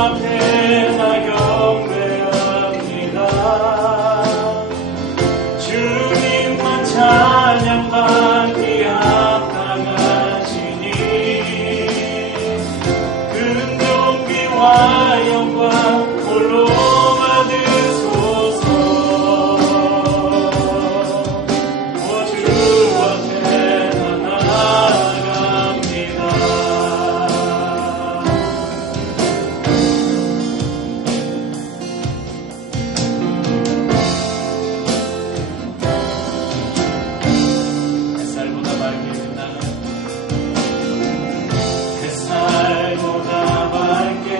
앞에 나 경배합니다. 주님만 찬양받기 합당하시니 긍정기와 영광 홀로 받으소서. 주 앞에 나 나아갑니다. 햇살보다 밝게 빛나는 햇살보다 밝게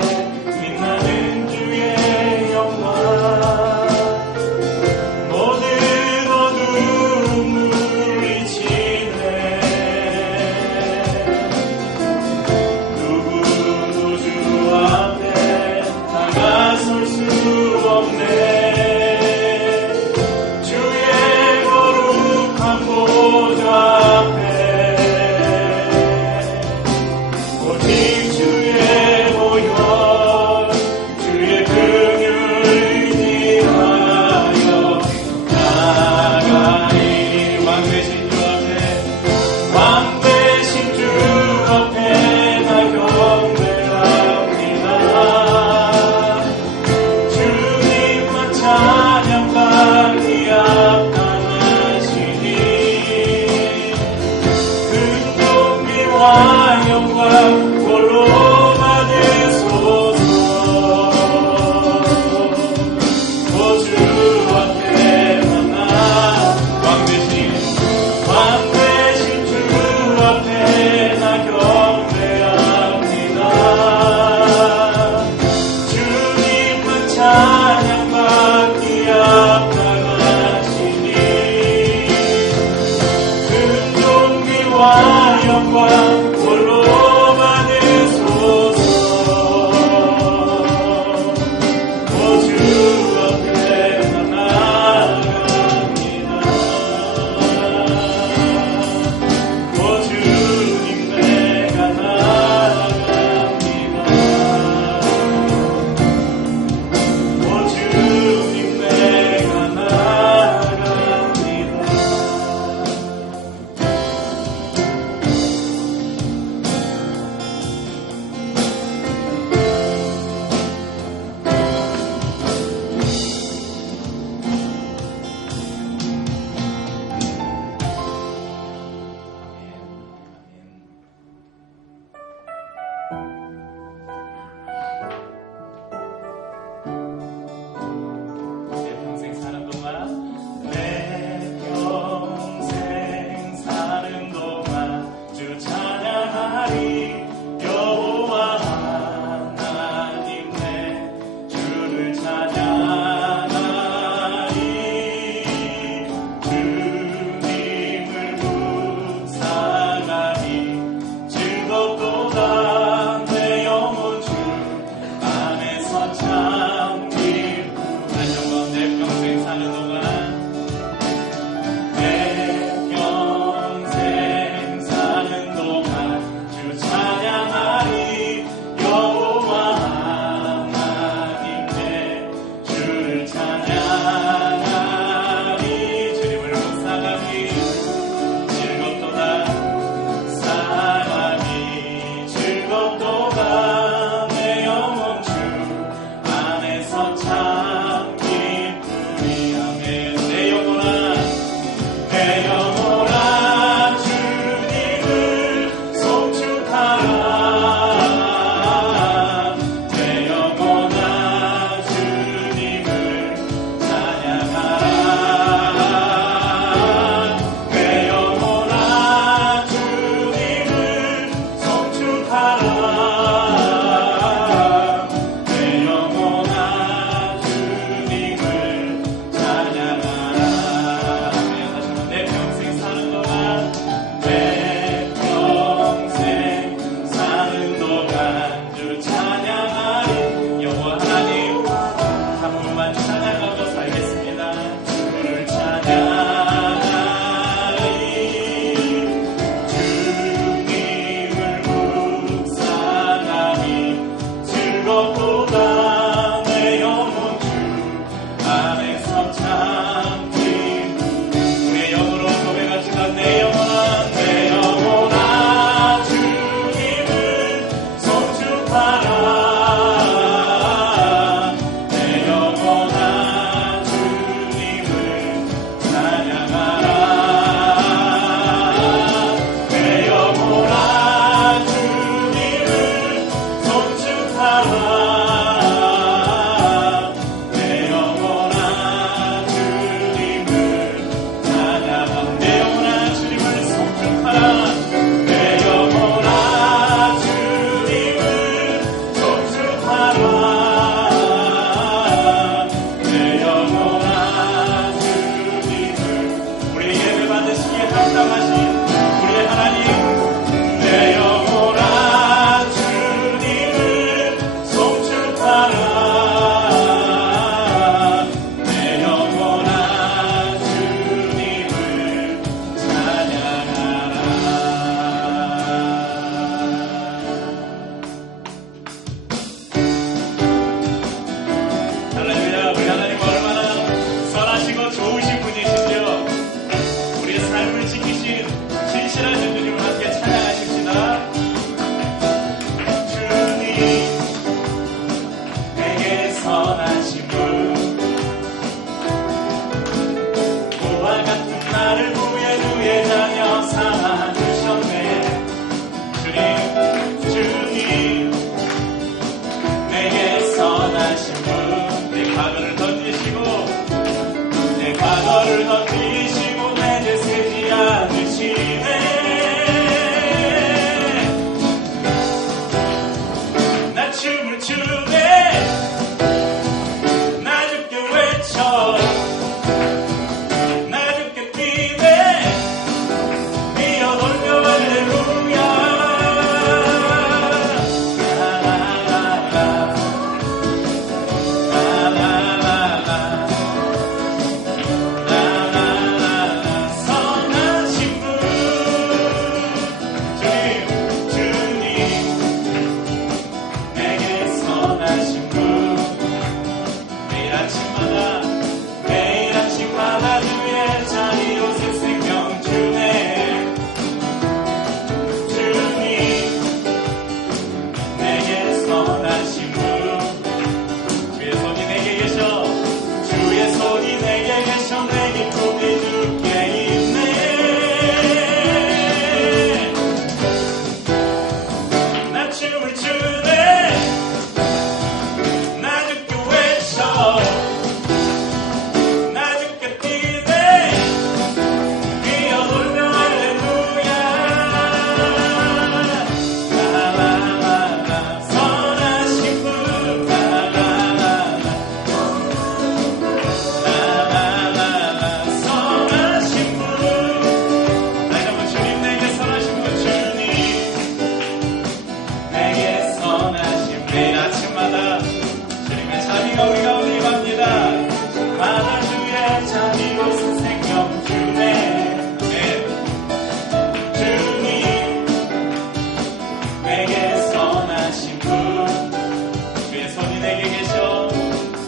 계셔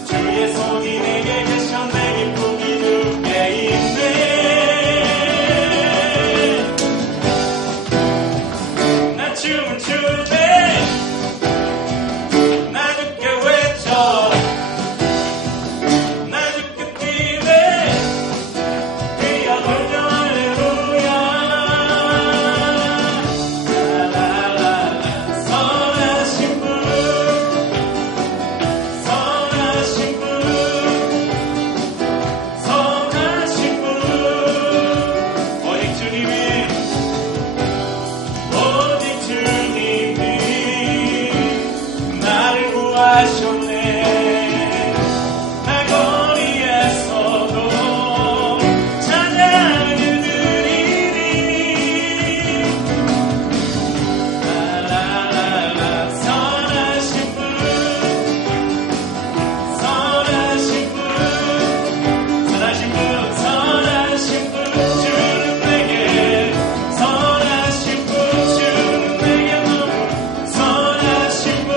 주의 손이 내게 계셔 내 기쁨이 주께 있네 나 춤을 추네 나 주께 외쳐 나 주께 뛰네 뛰어 돌려 할렐루야 라라라라 선하신 분 선하신 분 선하신 분 오직 주님이 오직 주님이 나를 구하셨네 나 거리에서도 찬양을 드리리 라라라라 선하신 분 선하신 분 선하신 분 선하신 분 주는 내게 선하신 분 주는 내게 너무 선하신 분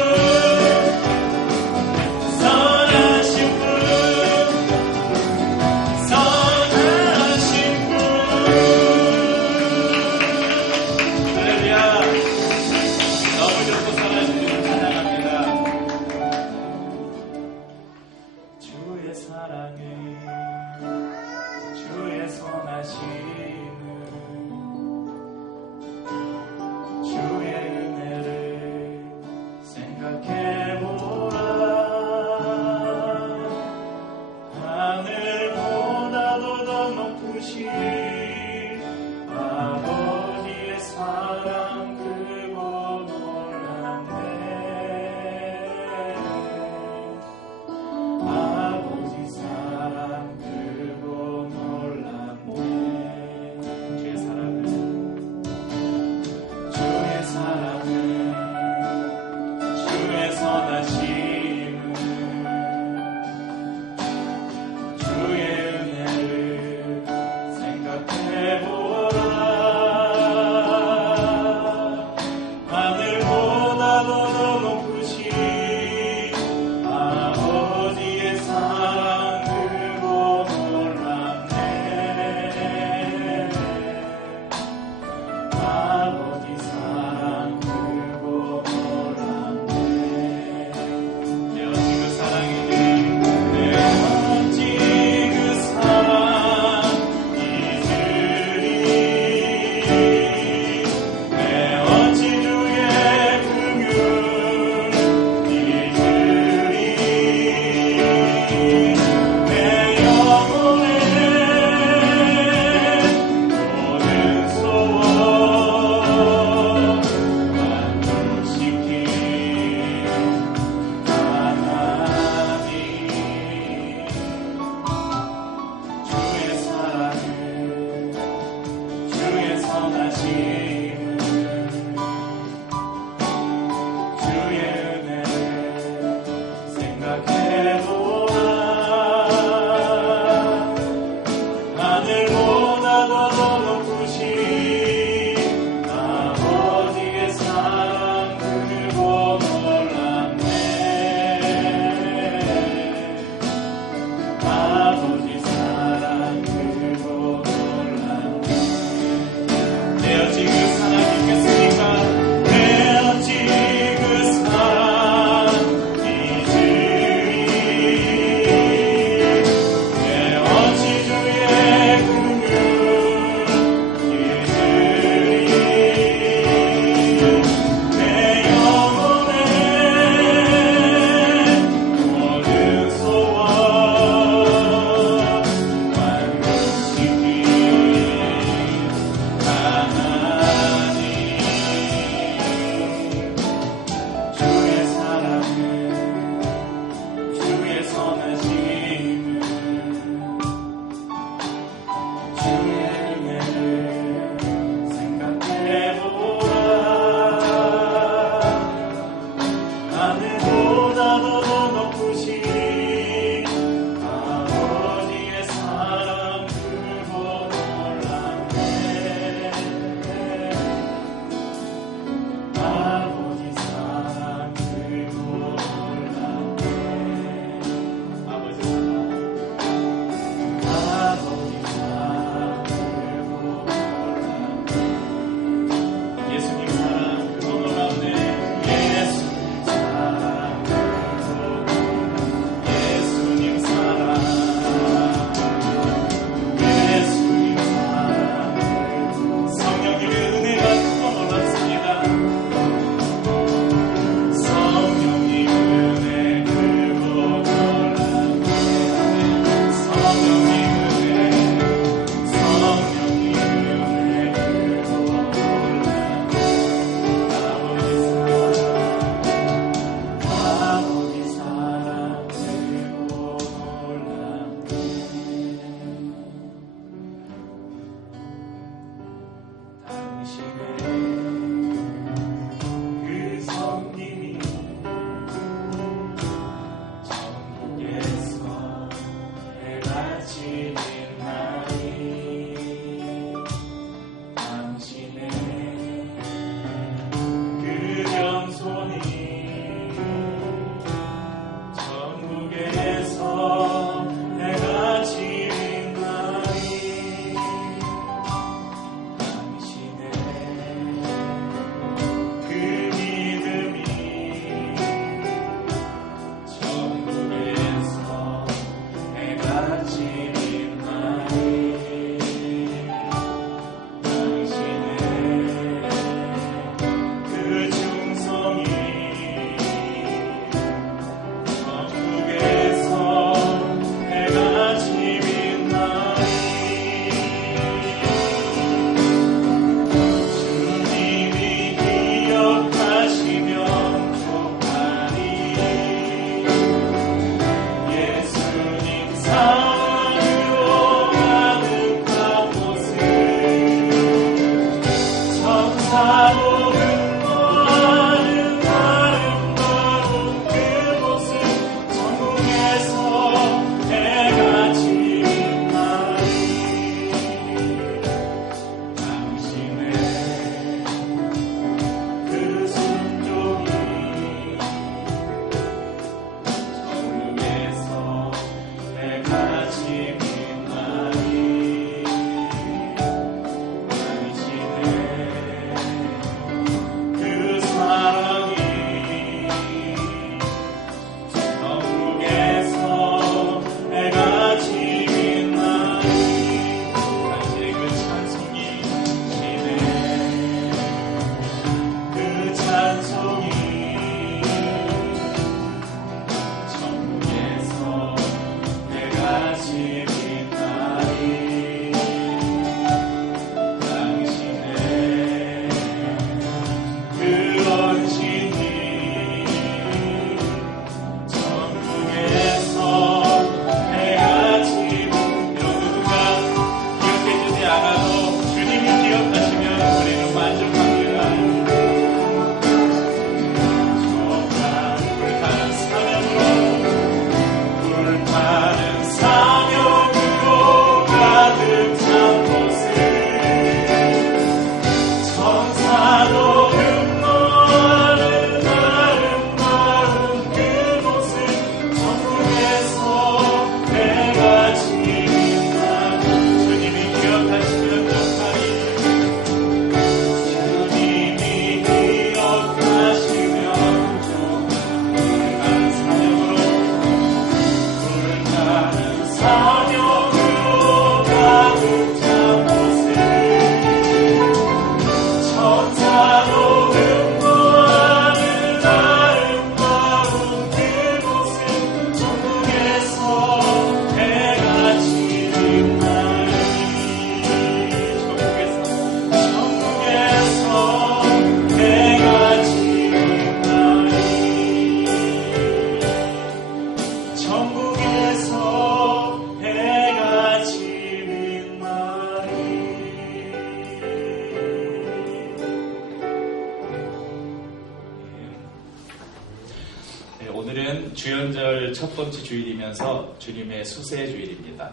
주연절 첫 번째 주일이면서 주님의 수세 주일입니다.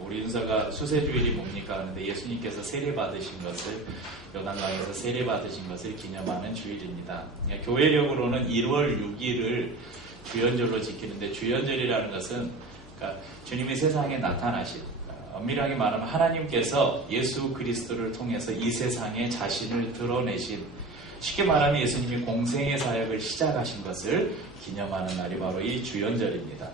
우리 윤서가 수세 주일이 뭡니까? 그런데 예수님께서 세례 받으신 것을 요단강에서 세례 받으신 것을 기념하는 주일입니다. 교회력으로는 1월 6일을 주연절로 지키는데 주연절이라는 것은 그러니까 주님이 세상에 나타나신 엄밀하게 말하면 하나님께서 예수 그리스도를 통해서 이 세상에 자신을 드러내신 쉽게 말하면 예수님이 공생의 사역을 시작하신 것을 기념하는 날이 바로 이 주연절입니다.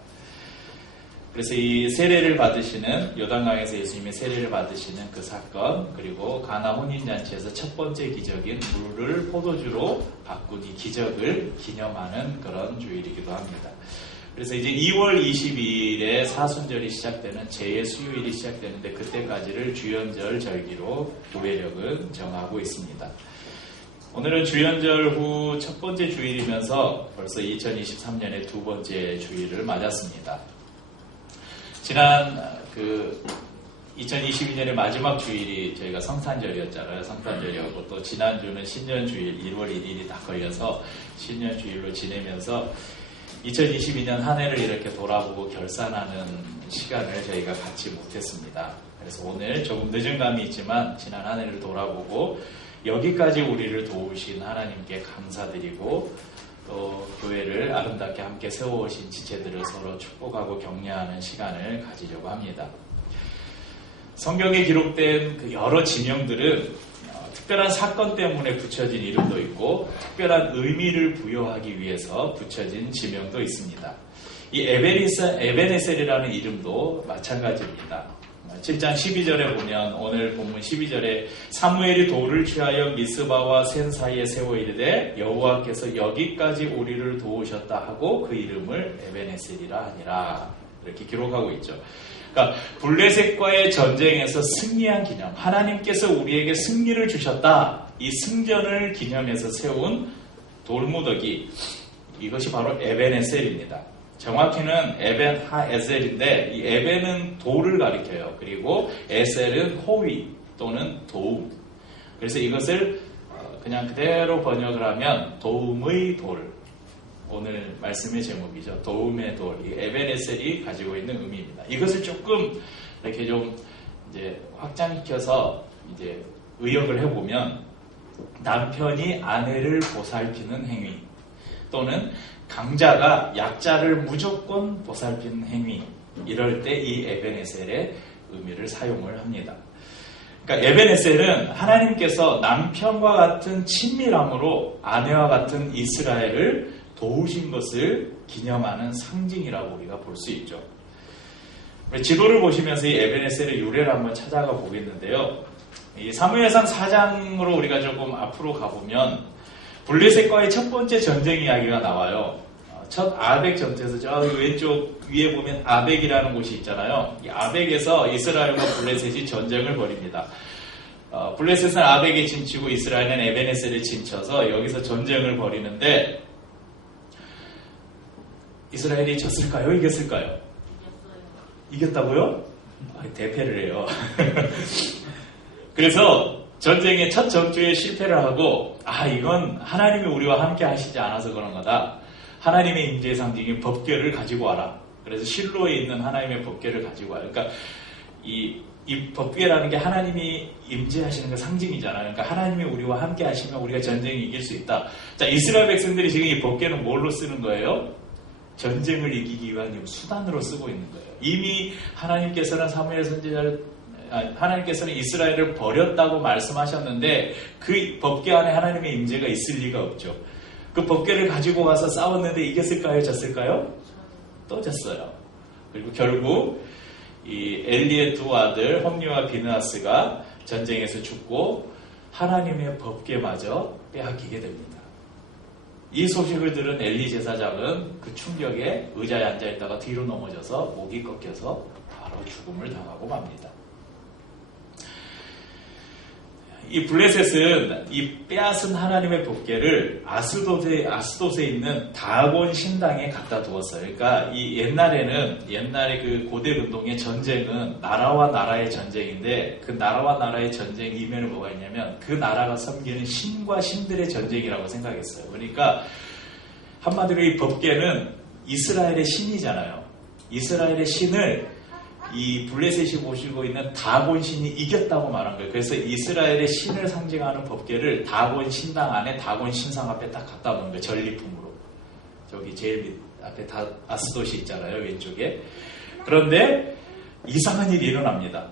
그래서 이 세례를 받으시는 요단강에서 예수님이 세례를 받으시는 그 사건 그리고 가나 혼인잔치에서 첫 번째 기적인 물을 포도주로 바꾼 이 기적을 기념하는 그런 주일이기도 합니다. 그래서 이제 2월 22일에 사순절이 시작되는 제2수요일이 시작되는데 그때까지를 주연절 절기로 교회력은 정하고 있습니다. 오늘은 주연절 후 첫 번째 주일이면서 벌써 2023년의 두 번째 주일을 맞았습니다. 지난 2022년의 마지막 주일이 저희가 성탄절이었잖아요. 성탄절이었고 또 지난주는 신년주일 1월 1일이 다 걸려서 신년주일로 지내면서 2022년 한 해를 이렇게 돌아보고 결산하는 시간을 저희가 갖지 못했습니다. 그래서 오늘 조금 늦은 감이 있지만 지난 한 해를 돌아보고 여기까지 우리를 도우신 하나님께 감사드리고 또 교회를 아름답게 함께 세워오신 지체들을 서로 축복하고 격려하는 시간을 가지려고 합니다. 성경에 기록된 그 여러 지명들은 특별한 사건 때문에 붙여진 이름도 있고 특별한 의미를 부여하기 위해서 붙여진 지명도 있습니다. 이 에베네셀이라는 이름도 마찬가지입니다. 7장 12절에 보면 오늘 본문 12절에 사무엘이 돌을 취하여 미스바와 센 사이에 세워 이르되 여호와께서 여기까지 우리를 도우셨다 하고 그 이름을 에베네셀이라 하니라 이렇게 기록하고 있죠. 그러니까 블레셋과의 전쟁에서 승리한 기념, 하나님께서 우리에게 승리를 주셨다. 이 승전을 기념해서 세운 돌무더기, 이것이 바로 에베네셀입니다. 정확히는 에벤 하에셀인데 이 에벤은 돌을 가리켜요. 그리고 에셀은 호위 또는 도움. 그래서 이것을 그냥 그대로 번역을 하면 도움의 돌. 오늘 말씀의 제목이죠. 도움의 돌. 이 에벤에셀이 가지고 있는 의미입니다. 이것을 조금 이렇게 좀 이제 확장시켜서 이제 의역을 해보면 남편이 아내를 보살피는 행위 또는 강자가 약자를 무조건 보살피는 행위 이럴 때 이 에벤에셀의 의미를 사용을 합니다. 그러니까 에벤에셀은 하나님께서 남편과 같은 친밀함으로 아내와 같은 이스라엘을 도우신 것을 기념하는 상징이라고 우리가 볼 수 있죠. 지도를 보시면서 이 에벤에셀의 유래를 한번 찾아가 보겠는데요. 이 사무엘상 4장으로 우리가 조금 앞으로 가보면 블레셋과의 첫 번째 전쟁 이야기가 나와요. 첫 아벡 전투에서 저기 왼쪽 위에 보면 아벡이라는 곳이 있잖아요. 이 아벡에서 이스라엘과 블레셋이 전쟁을 벌입니다. 블레셋은 아벡에 진치고 이스라엘은 에벤에셀에 진쳐서 여기서 전쟁을 벌이는데 이스라엘이 졌을까요? 이겼을까요? 이겼다고요? 대패를 해요. 그래서 전쟁의 첫 전투에 실패를 하고 이건 하나님이 우리와 함께 하시지 않아서 그런 거다. 하나님의 임재의 상징인 법궤를 가지고 와라. 그래서 실로에 있는 하나님의 법궤를 가지고 와라. 그러니까 이 법궤라는 게 하나님이 임재하시는 그 상징이잖아요. 그러니까 하나님이 우리와 함께 하시면 우리가 전쟁을 이길 수 있다. 자, 이스라엘 백성들이 지금 이 법궤는 뭘로 쓰는 거예요? 전쟁을 이기기 위한 수단으로 쓰고 있는 거예요. 이미 하나님께서는 사무엘 선지자를 하나님께서는 이스라엘을 버렸다고 말씀하셨는데 그 법궤 안에 하나님의 임재가 있을 리가 없죠. 그 법궤를 가지고 와서 싸웠는데 이겼을까요? 졌을까요? 또 졌어요. 그리고 결국 이 엘리의 두 아들 홈리와 비느하스가 전쟁에서 죽고 하나님의 법궤마저 빼앗기게 됩니다. 이 소식을 들은 엘리 제사장은 그 충격에 의자에 앉아있다가 뒤로 넘어져서 목이 꺾여서 바로 죽음을 당하고 맙니다. 이 블레셋은 이 빼앗은 하나님의 법궤를 아스돗에 있는 다곤 신당에 갖다 두었어요. 그러니까 이 옛날에 그 고대 근동의 전쟁은 나라와 나라의 전쟁인데 그 나라와 나라의 전쟁 이면에 뭐가 있냐면 그 나라가 섬기는 신과 신들의 전쟁이라고 생각했어요. 그러니까 한마디로 이 법궤는 이스라엘의 신이잖아요. 이스라엘의 신을 이 블레셋이 모시고 있는 다곤 신이 이겼다고 말한 거예요. 그래서 이스라엘의 신을 상징하는 법궤를 다곤 신당 안에 다곤 신상 앞에 딱 갖다 놓은 거예요. 전리품으로. 저기 제일 밑 앞에 아스돗이 있잖아요. 왼쪽에. 그런데 이상한 일이 일어납니다.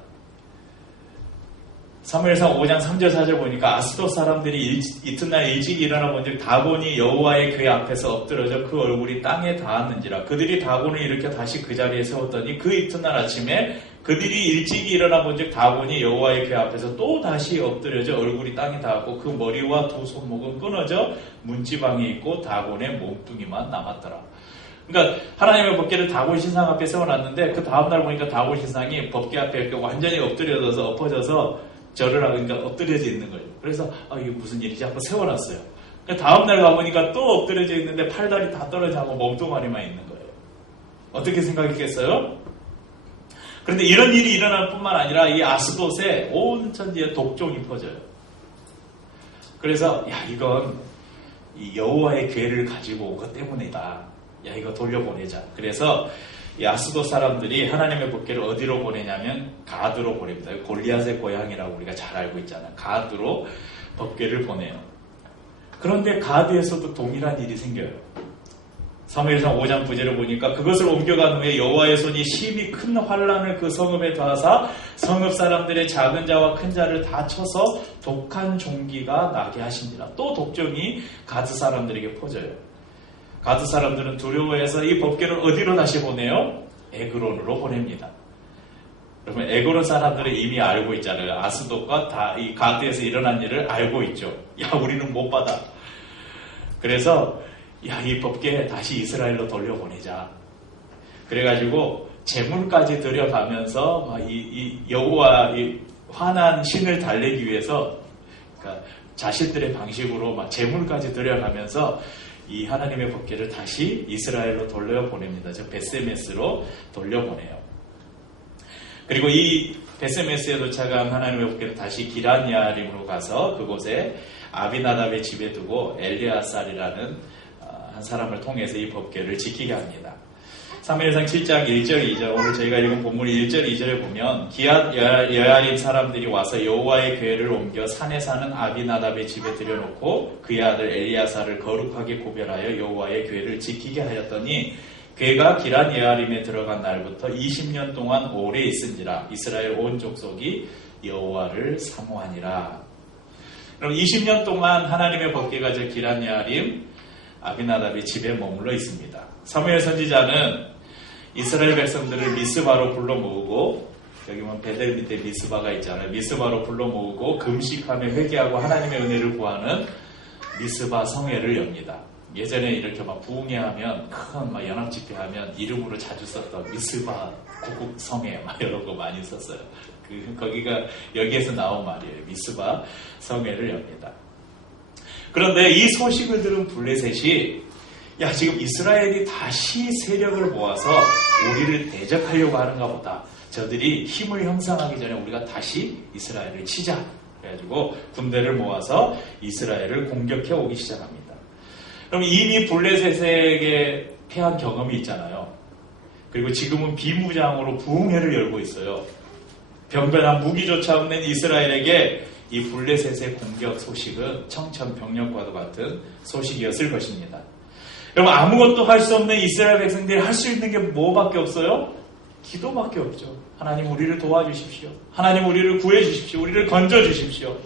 사무엘상 5장 3절 4절 보니까 아스돗 사람들이 이튿날 일찍 일어나 본즉 다곤이 여호와의 궤 앞에서 엎드러져 그 얼굴이 땅에 닿았는지라. 그들이 다곤을 일으켜 다시 그 자리에 세웠더니 그 이튿날 아침에 그들이 일찍 일어나 본즉 다곤이 여호와의 궤 앞에서 또 다시 엎드려져 얼굴이 땅에 닿았고 그 머리와 두 손목은 끊어져 문지방에 있고 다곤의 몸뚱이만 남았더라. 그러니까 하나님의 법궤를 다곤 신상 앞에 세워놨는데 그 다음날 보니까 다곤 신상이 법궤 앞에 이렇게 완전히 엎드려져서 엎어져서 절을 하니까 엎드려져 있는 거예요. 그래서 이게 무슨 일이지 하고 세워놨어요. 그러니까 다음날 가보니까 또 엎드려져 있는데 팔다리 다 떨어져서 몸뚱아리만 있는 거예요. 어떻게 생각했겠어요? 그런데 이런 일이 일어날 뿐만 아니라 이 아스돗에 온 천지에 독종이 퍼져요. 그래서 이건 이 여호와의 궤를 가지고 온 것 때문이다. 이거 돌려보내자. 그래서 이 아스돗 사람들이 하나님의 법궤를 어디로 보내냐면 가드로 보냅니다. 골리앗의 고향이라고 우리가 잘 알고 있잖아요. 가드로 법궤를 보내요. 그런데 가드에서도 동일한 일이 생겨요. 사무엘상 5장 9절을 보니까 그것을 옮겨간 후에 여호와의 손이 심히 큰 환란을 그 성읍에 더하사 성읍 사람들의 작은 자와 큰 자를 다 쳐서 독한 종기가 나게 하신지라. 또 독종이 가드 사람들에게 퍼져요. 가드 사람들은 두려워해서 이 법궤를 어디로 다시 보내요? 에그론으로 보냅니다. 그러면 에그론 사람들은 이미 알고 있잖아요. 아스돗과 다 이 가드에서 일어난 일을 알고 있죠. 우리는 못 받아. 그래서 이 법궤 다시 이스라엘로 돌려보내자. 그래가지고 제물까지 들여가면서 이 여호와 이 화난 신을 달래기 위해서 그러니까 자신들의 방식으로 제물까지 들여가면서 이 하나님의 법궤를 다시 이스라엘로 돌려보냅니다. 즉 베세메스로 돌려보내요. 그리고 이 베세메스에 도착한 하나님의 법궤를 다시 기란 야림으로 가서 그곳에 아비나답의 집에 두고 엘리아살이라는 한 사람을 통해서 이 법궤를 지키게 합니다. 사무엘상 7장 1절 2절 오늘 저희가 읽은 본문 1절 2절에 보면 기앗 여야림 사람들이 와서 여호와의 궤를 옮겨 산에 사는 아비나답의 집에 들여놓고 그의 아들 엘리야사를 거룩하게 구별하여 여호와의 궤를 지키게 하였더니 궤가 기란 여야림에 들어간 날부터 20년 동안 오래 있은지라. 이스라엘 온 족속이 여호와를 사모하니라. 그럼 20년 동안 하나님의 법궤가 저 기란 여야림 아비나답의 집에 머물러 있습니다. 사무엘 선지자는 이스라엘 백성들을 미스바로 불러 모으고, 여기 보면 베델 밑에 미스바가 있잖아요. 미스바로 불러 모으고 금식하며 회개하고 하나님의 은혜를 구하는 미스바 성회를 엽니다. 예전에 이렇게 부흥회하면 큰 연합 집회하면 이름으로 자주 썼던 미스바 구국 성회 이런 거 많이 썼어요. 거기가 여기에서 나온 말이에요. 미스바 성회를 엽니다. 그런데 이 소식을 들은 블레셋이 지금 이스라엘이 다시 세력을 모아서 우리를 대적하려고 하는가 보다. 저들이 힘을 형성하기 전에 우리가 다시 이스라엘을 치자. 그래가지고 군대를 모아서 이스라엘을 공격해 오기 시작합니다. 그럼 이미 블레셋에게 패한 경험이 있잖아요. 그리고 지금은 비무장으로 부흥회를 열고 있어요. 변변한 무기조차 없는 이스라엘에게 이 블레셋의 공격 소식은 청천벽력과도 같은 소식이었을 것입니다. 여러분, 아무것도 할 수 없는 이스라엘 백성들이 할 수 있는 게 뭐밖에 없어요? 기도밖에 없죠. 하나님 우리를 도와주십시오. 하나님 우리를 구해주십시오. 우리를 건져주십시오.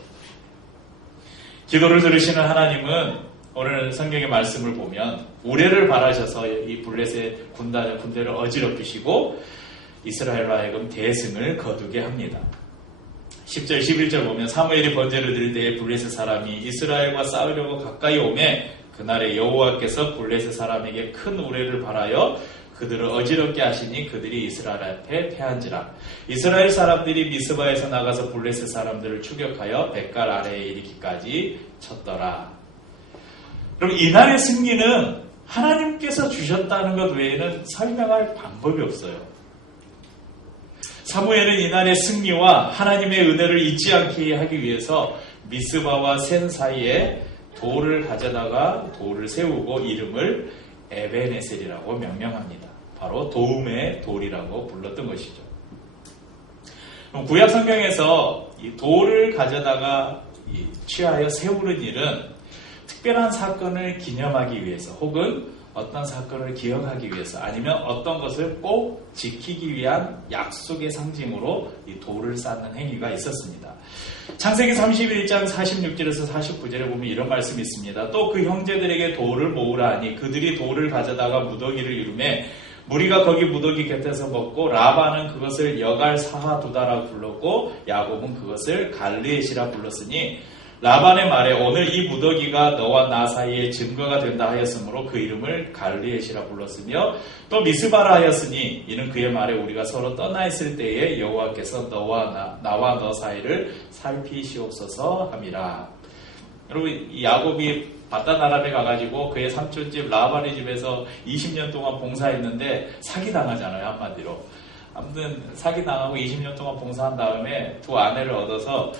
기도를 들으시는 하나님은 오늘 성경의 말씀을 보면 우레를 바라셔서 이 블레셋 군대를 어지럽히시고 이스라엘로 하여금 대승을 거두게 합니다. 10절 11절 보면 사무엘이 번제를 드릴 때에 블레셋 사람이 이스라엘과 싸우려고 가까이 오매 그날에 여호와께서 블레셋 사람에게 큰 우레를 발하여 그들을 어지럽게 하시니 그들이 이스라엘 앞에 패한지라. 이스라엘 사람들이 미스바에서 나가서 블레셋 사람들을 추격하여 벳갈 아래에 이르기까지 쳤더라. 그럼 이날의 승리는 하나님께서 주셨다는 것 외에는 설명할 방법이 없어요. 사무엘은 이날의 승리와 하나님의 은혜를 잊지 않게 하기 위해서 미스바와 센 사이에 돌을 가져다가 돌을 세우고 이름을 에베네셀이라고 명명합니다. 바로 도움의 돌이라고 불렀던 것이죠. 그럼 구약 성경에서 이 돌을 가져다가 취하여 세우는 일은 특별한 사건을 기념하기 위해서 혹은 어떤 사건을 기억하기 위해서 아니면 어떤 것을 꼭 지키기 위한 약속의 상징으로 이 돌을 쌓는 행위가 있었습니다. 창세기 31장 46절에서 49절에 보면 이런 말씀이 있습니다. 또 그 형제들에게 돌을 모으라 하니 그들이 돌을 가져다가 무더기를 이루매 무리가 거기 무더기 곁에서 먹고 라반은 그것을 여갈 사하두다라고 불렀고 야곱은 그것을 갈르엣이라 불렀으니 라반의 말에 오늘 이 무더기가 너와 나 사이에 증거가 된다 하였으므로 그 이름을 갈르엣이라 불렀으며 또 미스바라 하였으니 이는 그의 말에 우리가 서로 떠나 있을 때에 여호와께서 나와 너 사이를 살피시옵소서 함이라. 여러분 이 야곱이 바단 아람에 가가지고 그의 삼촌집 라반의 집에서 20년 동안 봉사했는데 사기당하잖아요. 한마디로. 아무튼 사기당하고 20년 동안 봉사한 다음에 두 아내를 얻어서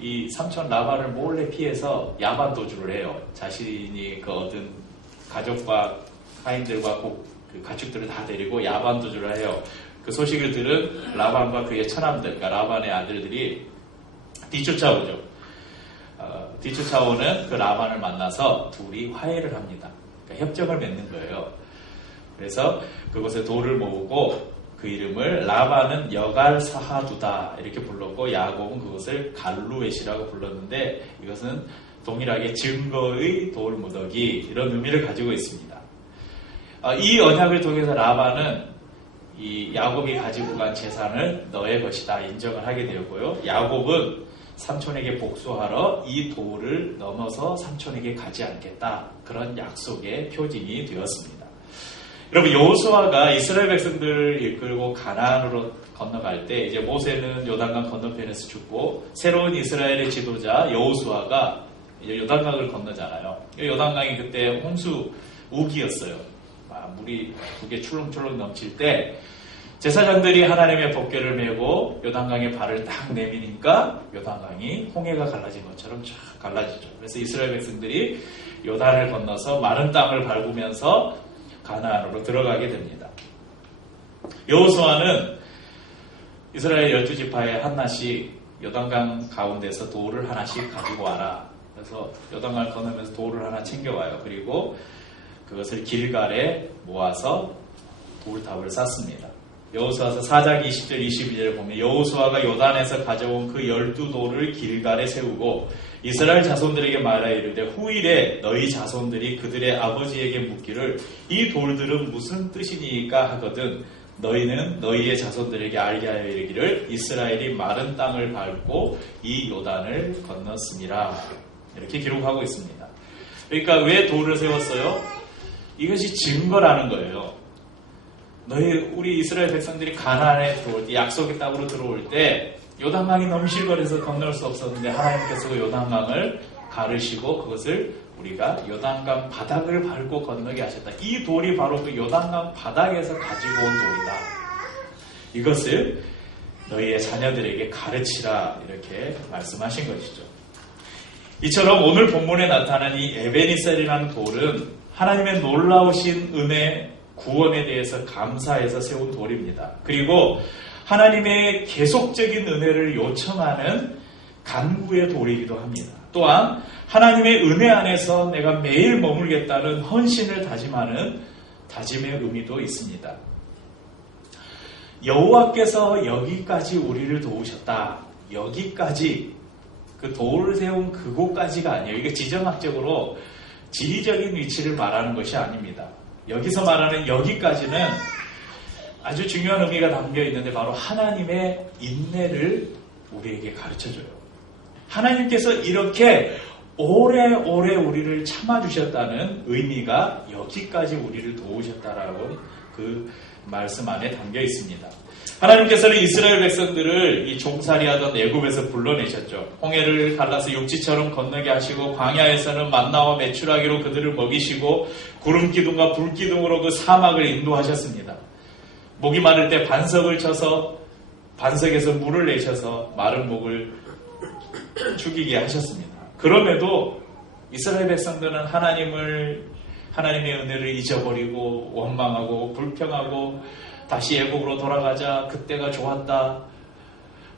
이 삼촌 라반을 몰래 피해서 야반 도주를 해요. 자신이 그 얻은 가족과 하인들과 그 가축들을 다 데리고 야반 도주를 해요. 그 소식을 들은 라반과 그의 처남들, 그러니까 라반의 아들들이 뒤쫓아오죠. 뒤쫓아오는 그 라반을 만나서 둘이 화해를 합니다. 그러니까 협정을 맺는 거예요. 그래서 그곳에 돌을 모으고 그 이름을 라반은 여갈 사하두다 이렇게 불렀고 야곱은 그것을 갈루엣이라고 불렀는데 이것은 동일하게 증거의 돌무더기 이런 의미를 가지고 있습니다. 이 언약을 통해서 라반은 이 야곱이 가지고 간 재산을 너의 것이다 인정을 하게 되었고요. 야곱은 삼촌에게 복수하러 이 돌을 넘어서 삼촌에게 가지 않겠다. 그런 약속의 표징이 되었습니다. 여러분 여호수아가 이스라엘 백성들을 이끌고 가나안으로 건너갈 때 이제 모세는 요단강 건너편에서 죽고 새로운 이스라엘의 지도자 여호수아가 이제 요단강을 건너잖아요. 요단강이 그때 홍수 우기였어요. 물이 두 개 출렁출렁 넘칠 때 제사장들이 하나님의 법궤를 메고 요단강에 발을 딱 내미니까 요단강이 홍해가 갈라진 것처럼 쫙 갈라지죠. 그래서 이스라엘 백성들이 요단을 건너서 마른 땅을 밟으면서 가나안으로 들어가게 됩니다. 여호수아는 이스라엘 12지파에 하나씩 요단강 가운데서 돌을 하나씩 가지고 와라. 그래서 요단강을 건너면서 돌을 하나 챙겨와요. 그리고 그것을 길갈에 모아서 돌탑을 쌓습니다. 여호수아서 4장 20절 22절에 보면 여호수아가 요단에서 가져온 그 12돌을 길갈에 세우고 이스라엘 자손들에게 말하여 이르되 후일에 너희 자손들이 그들의 아버지에게 묻기를 이 돌들은 무슨 뜻이니까 하거든 너희는 너희의 자손들에게 알게 하여 이르기를 이스라엘이 마른 땅을 밟고 이 요단을 건넜습니다. 이렇게 기록하고 있습니다. 그러니까 왜 돌을 세웠어요? 이것이 증거라는 거예요. 우리 이스라엘 백성들이 가나안에 들어올 때, 약속의 땅으로 들어올 때 요단강이 넘실거려서 건널 수 없었는데 하나님께서 요단강을 가르시고 그것을 우리가 요단강 바닥을 밟고 건너게 하셨다. 이 돌이 바로 그 요단강 바닥에서 가지고 온 돌이다. 이것을 너희의 자녀들에게 가르치라 이렇게 말씀하신 것이죠. 이처럼 오늘 본문에 나타난 이 에베니셀이라는 돌은 하나님의 놀라우신 은혜 구원에 대해서 감사해서 세운 돌입니다. 그리고 하나님의 계속적인 은혜를 요청하는 간구의 돌이기도 합니다. 또한 하나님의 은혜 안에서 내가 매일 머물겠다는 헌신을 다짐하는 다짐의 의미도 있습니다. 여호와께서 여기까지 우리를 도우셨다. 여기까지 그 돌을 세운 그곳까지가 아니에요. 이게 지정학적으로 지리적인 위치를 말하는 것이 아닙니다. 여기서 말하는 여기까지는 아주 중요한 의미가 담겨 있는데 바로 하나님의 인내를 우리에게 가르쳐줘요. 하나님께서 이렇게 오래오래 우리를 참아주셨다는 의미가 여기까지 우리를 도우셨다라고 그 말씀 안에 담겨 있습니다. 하나님께서는 이스라엘 백성들을 이 종살이하던 애굽에서 불러내셨죠. 홍해를 갈라서 육지처럼 건너게 하시고 광야에서는 만나와 메추라기로 그들을 먹이시고 구름 기둥과 불 기둥으로 그 사막을 인도하셨습니다. 목이 마를 때 반석을 쳐서 반석에서 물을 내셔서 마른 목을 죽이게 하셨습니다. 그럼에도 이스라엘 백성들은 하나님을 하나님의 은혜를 잊어버리고 원망하고 불평하고 다시 애국으로 돌아가자, 그때가 좋았다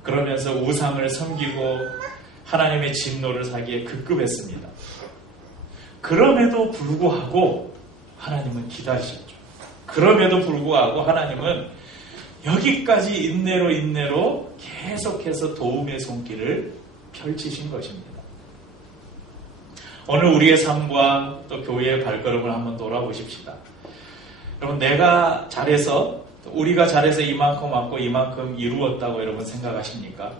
그러면서 우상을 섬기고 하나님의 진노를 사기에 급급했습니다. 그럼에도 불구하고 하나님은 기다리셨죠. 그럼에도 불구하고 하나님은 여기까지 인내로 계속해서 도움의 손길을 펼치신 것입니다. 오늘 우리의 삶과 또 교회의 발걸음을 한번 돌아보십시다. 여러분, 내가 잘해서, 우리가 잘해서 이만큼 왔고 이만큼 이루었다고 여러분 생각하십니까?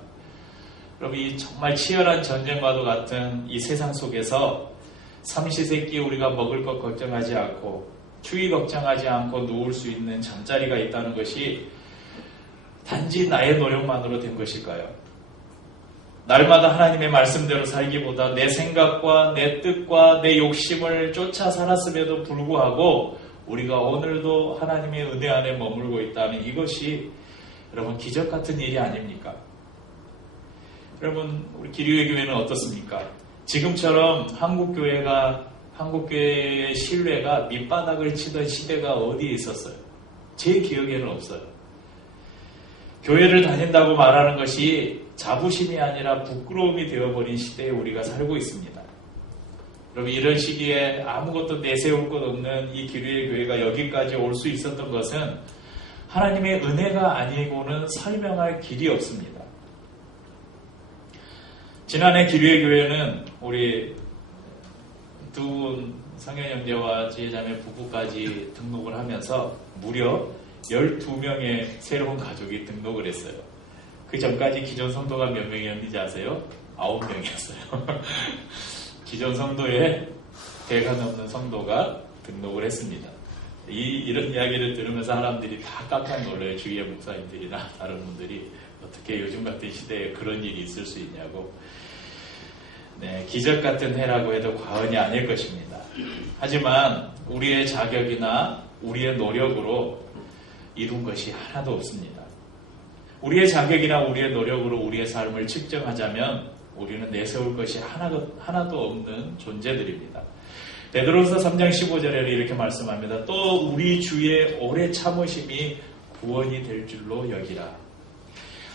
여러분, 이 정말 치열한 전쟁과도 같은 이 세상 속에서 삼시세끼 우리가 먹을 것 걱정하지 않고 추위 걱정하지 않고 누울 수 있는 잠자리가 있다는 것이 단지 나의 노력만으로 된 것일까요? 날마다 하나님의 말씀대로 살기보다 내 생각과 내 뜻과 내 욕심을 쫓아 살았음에도 불구하고 우리가 오늘도 하나님의 은혜 안에 머물고 있다는 이것이 여러분 기적 같은 일이 아닙니까? 여러분, 우리 기류의 교회는 어떻습니까? 지금처럼 한국교회의 신뢰가 밑바닥을 치던 시대가 어디에 있었어요? 제 기억에는 없어요. 교회를 다닌다고 말하는 것이 자부심이 아니라 부끄러움이 되어버린 시대에 우리가 살고 있습니다. 여러분, 이런 시기에 아무것도 내세울 것 없는 이 기류의 교회가 여기까지 올 수 있었던 것은 하나님의 은혜가 아니고는 설명할 길이 없습니다. 지난해 기류의 교회는 우리 두 분 성현 형제와 지혜자매 부부까지 등록을 하면서 무려 12명의 새로운 가족이 등록을 했어요. 그 전까지 기존 성도가 몇 명이었는지 아세요? 9명이었어요. 기존 성도에 대가 넘는 성도가 등록을 했습니다. 이런 이야기를 들으면서 사람들이 다 깜짝 놀라요. 주위의 목사님들이나 다른 분들이 어떻게 요즘 같은 시대에 그런 일이 있을 수 있냐고. 네, 기적 같은 해라고 해도 과언이 아닐 것입니다. 하지만 우리의 자격이나 우리의 노력으로 이룬 것이 하나도 없습니다. 우리의 자격이나 우리의 노력으로 우리의 삶을 측정하자면 우리는 내세울 것이 하나도 없는 존재들입니다. 베드로서 3장 15절에는 이렇게 말씀합니다. 또 우리 주의 오래 참으심이 구원이 될 줄로 여기라.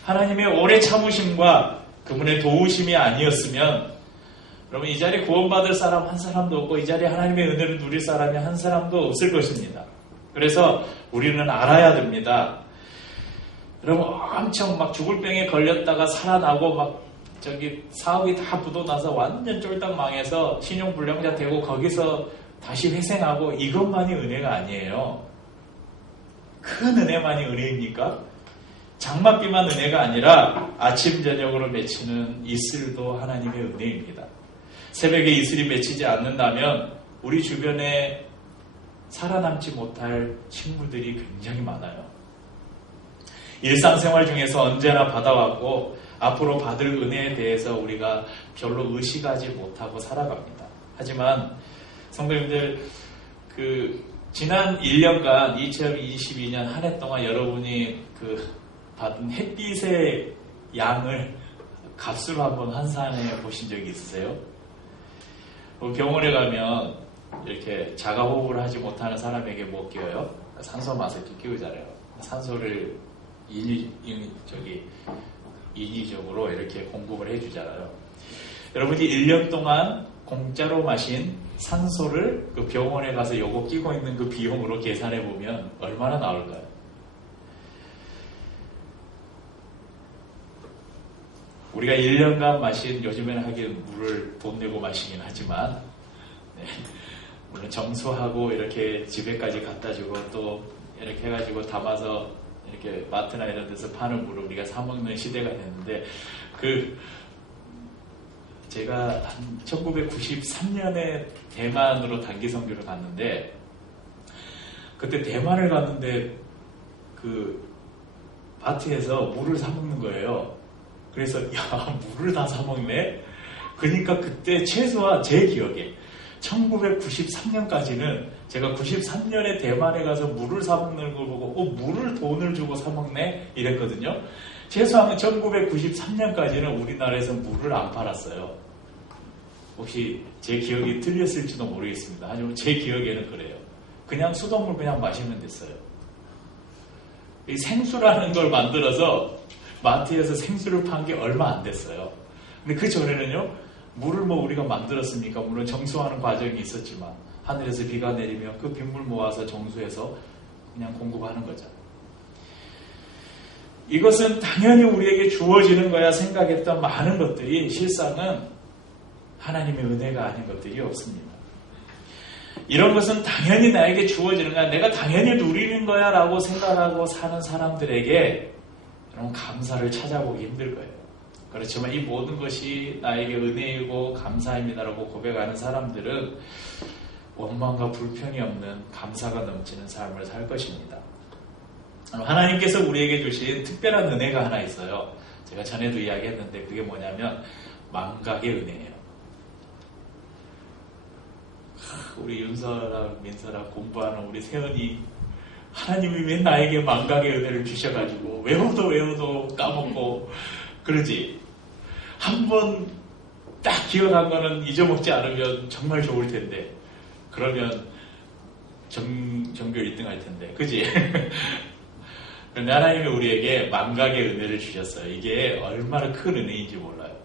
하나님의 오래 참으심과 그분의 도우심이 아니었으면 여러분, 이 자리에 구원받을 사람 한 사람도 없고 이 자리에 하나님의 은혜를 누릴 사람이 한 사람도 없을 것입니다. 그래서 우리는 알아야 됩니다. 여러분, 엄청 막 죽을 병에 걸렸다가 살아나고 막 사업이 다 부도나서 완전 쫄딱 망해서 신용불량자 되고 거기서 다시 회생하고 이것만이 은혜가 아니에요. 큰 은혜만이 은혜입니까? 장맛비만 은혜가 아니라 아침 저녁으로 맺히는 이슬도 하나님의 은혜입니다. 새벽에 이슬이 맺히지 않는다면 우리 주변에 살아남지 못할 식물들이 굉장히 많아요. 일상생활 중에서 언제나 받아왔고 앞으로 받을 은혜에 대해서 우리가 별로 의식하지 못하고 살아갑니다. 하지만 성도님들, 지난 1년간 2022년 한 해 동안 여러분이 받은 햇빛의 양을 값으로 한번 환산해 보신 적이 있으세요? 병원에 가면 이렇게 자가호흡을 하지 못하는 사람에게 뭐 끼워요? 산소 마스크 끼우잖아요. 산소를 인위적으로 이렇게 공급을 해주잖아요. 여러분이 1년 동안 공짜로 마신 산소를 그 병원에 가서 요거 끼고 있는 그 비용으로 계산해 보면 얼마나 나올까요? 우리가 1년간 마신, 요즘에는 하긴 물을 돈 내고 마시긴 하지만, 네, 물론 정수하고 이렇게 집에까지 갖다 주고 또 이렇게 해가지고 담아서 이렇게 마트나 이런 데서 파는 물을 우리가 사먹는 시대가 됐는데, 제가 한 1993년에 대만으로 단기 선교를 갔는데, 그때 대만을 갔는데 마트에서 물을 사먹는 거예요. 그래서 물을 다 사먹네? 그러니까 그때 최소한 제 기억에 1993년까지는 제가 93년에 대만에 가서 물을 사먹는 걸 보고 물을 돈을 주고 사먹네? 이랬거든요. 최소한 1993년까지는 우리나라에서 물을 안 팔았어요. 혹시 제 기억이 틀렸을지도 모르겠습니다. 하지만 제 기억에는 그래요. 그냥 수돗물 그냥 마시면 됐어요. 이 생수라는 걸 만들어서 마트에서 생수를 판 게 얼마 안 됐어요. 근데 그 전에는요, 물을 뭐 우리가 만들었습니까? 물론 정수하는 과정이 있었지만 하늘에서 비가 내리면 그 빗물 모아서 정수해서 그냥 공급하는 거죠. 이것은 당연히 우리에게 주어지는 거야 생각했던 많은 것들이 실상은 하나님의 은혜가 아닌 것들이 없습니다. 이런 것은 당연히 나에게 주어지는 거야, 내가 당연히 누리는 거야 라고 생각하고 사는 사람들에게 여러분 감사를 찾아보기 힘들 거예요. 그렇지만 이 모든 것이 나에게 은혜이고 감사입니다라고 고백하는 사람들은 원망과 불편이 없는 감사가 넘치는 삶을 살 것입니다. 하나님께서 우리에게 주신 특별한 은혜가 하나 있어요. 제가 전에도 이야기했는데 그게 뭐냐면 망각의 은혜예요. 우리 윤서랑 민서랑 공부하는 우리 세연이 하나님이 왜 나에게 망각의 은혜를 주셔가지고 외워도 까먹고 그러지. 한번 딱 기억한 거는 잊어먹지 않으면 정말 좋을 텐데 그러면 전교 1등 할 텐데 그지? 그런데 하나님이 우리에게 망각의 은혜를 주셨어요. 이게 얼마나 큰 은혜인지 몰라요.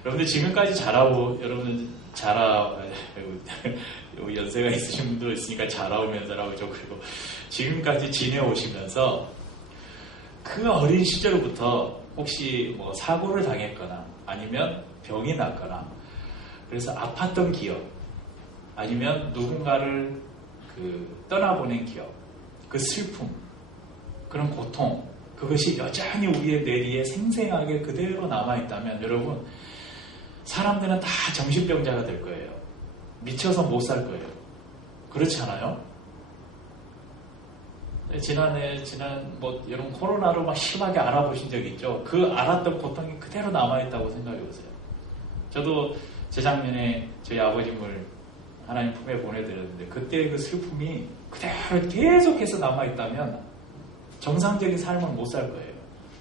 여러분들 지금까지 여러분은 연세가 있으신 분도 있으니까 자라오면서라고 좀 그리고 지금까지 지내오시면서 그 어린 시절부터 혹시 뭐 사고를 당했거나 아니면 병이 났거나 그래서 아팠던 기억 아니면 누군가를 떠나보낸 기억, 그 슬픔, 그런 고통, 그것이 여전히 우리의 뇌리에 생생하게 그대로 남아있다면 여러분 사람들은 다 정신병자가 될 거예요. 미쳐서 못 살 거예요. 그렇지 않아요? 여러분 코로나로 막 심하게 알아보신 적 있죠? 그 알았던 고통이 그대로 남아있다고 생각해 보세요. 저도 재작년에 저희 아버님을 하나님 품에 보내드렸는데 그때 그 슬픔이 그대로 계속해서 남아있다면 정상적인 삶을 못 살 거예요.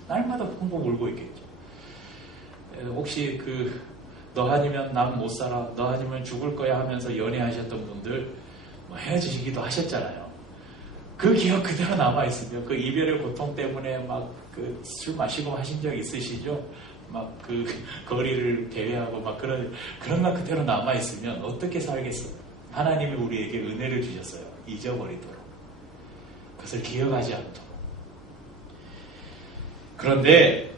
날마다 펑펑 울고 있겠죠. 혹시 너 아니면 난 못 살아, 너 아니면 죽을 거야 하면서 연애하셨던 분들 헤어지시기도 하셨잖아요. 그 기억 그대로 남아있으면 그 이별의 고통 때문에 막 술 마시고 하신 적 있으시죠? 막 거리를 대회하고 막 그런 거 그대로 남아있으면 어떻게 살겠어요? 하나님이 우리에게 은혜를 주셨어요. 잊어버리도록. 그것을 기억하지 않도록. 그런데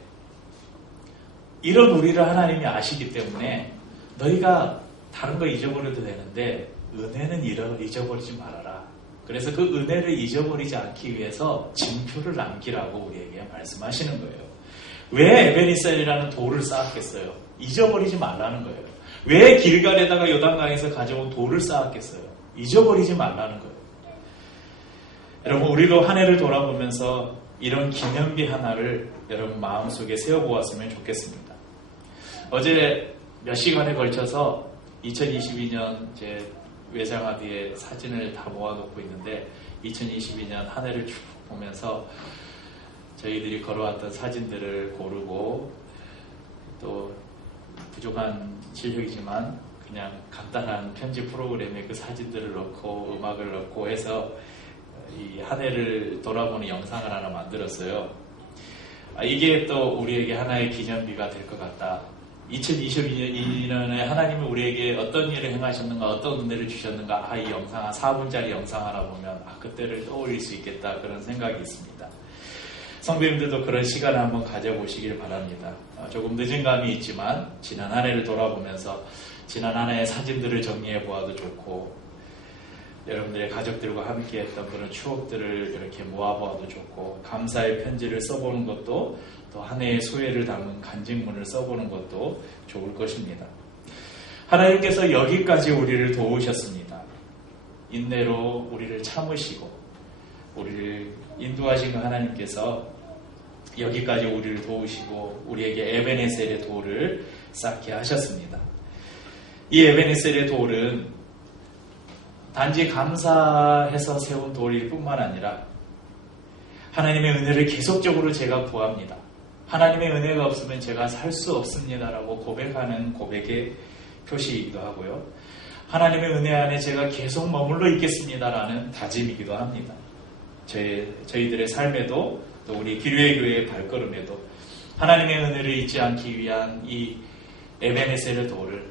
이런 우리를 하나님이 아시기 때문에 너희가 다른 거 잊어버려도 되는데 은혜는 잊어버리지 말아라. 그래서 그 은혜를 잊어버리지 않기 위해서 징표를 남기라고 우리에게 말씀하시는 거예요. 왜 에베네셀이라는 돌을 쌓았겠어요? 잊어버리지 말라는 거예요. 왜 길갈에다가 요단강에서 가져온 돌을 쌓았겠어요? 잊어버리지 말라는 거예요. 여러분 우리도 한 해를 돌아보면서 이런 기념비 하나를 여러분 마음속에 세워보았으면 좋겠습니다. 어제 몇 시간에 걸쳐서 2022년 제 외장하드에 사진을 다 모아놓고 있는데 2022년 한 해를 쭉 보면서 저희들이 걸어왔던 사진들을 고르고 또 부족한 실력이지만 그냥 간단한 편집 프로그램에 그 사진들을 넣고 음악을 넣고 해서 이 한 해를 돌아보는 영상을 하나 만들었어요. 이게 또 우리에게 하나의 기념비가 될 것 같다. 2022년에 하나님이 우리에게 어떤 일을 행하셨는가, 어떤 은혜를 주셨는가, 이 영상, 한 4분짜리 영상 하나 보면 그때를 떠올릴 수 있겠다, 그런 생각이 있습니다. 성도님들도 그런 시간을 한번 가져보시길 바랍니다. 조금 늦은 감이 있지만 지난 한 해를 돌아보면서 지난 한 해의 사진들을 정리해 보아도 좋고 여러분들의 가족들과 함께 했던 그런 추억들을 이렇게 모아보아도 좋고 감사의 편지를 써보는 것도 또 한 해의 소회를 담은 간증문을 써보는 것도 좋을 것입니다. 하나님께서 여기까지 우리를 도우셨습니다. 인내로 우리를 참으시고 우리를 인도하신 하나님께서 여기까지 우리를 도우시고 우리에게 에베네셀의 돌을 쌓게 하셨습니다. 이 에베네셀의 돌은 단지 감사해서 세운 돌일 뿐만 아니라 하나님의 은혜를 계속적으로 제가 구합니다. 하나님의 은혜가 없으면 제가 살 수 없습니다라고 고백하는 고백의 표시이기도 하고요. 하나님의 은혜 안에 제가 계속 머물러 있겠습니다라는 다짐이기도 합니다. 저희들의 삶에도 또 우리 기류의 교회의 발걸음에도 하나님의 은혜를 잊지 않기 위한 이 에베네셀의 돌을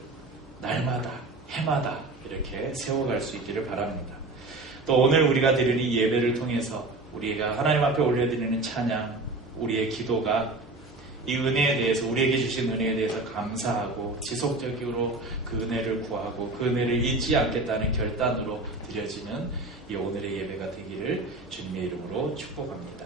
날마다 해마다 이렇게 세워갈 수 있기를 바랍니다. 또 오늘 우리가 드리는 이 예배를 통해서 우리가 하나님 앞에 올려드리는 찬양, 우리의 기도가 이 은혜에 대해서, 우리에게 주신 은혜에 대해서 감사하고 지속적으로 그 은혜를 구하고 그 은혜를 잊지 않겠다는 결단으로 드려지는 이 오늘의 예배가 되기를 주님의 이름으로 축복합니다.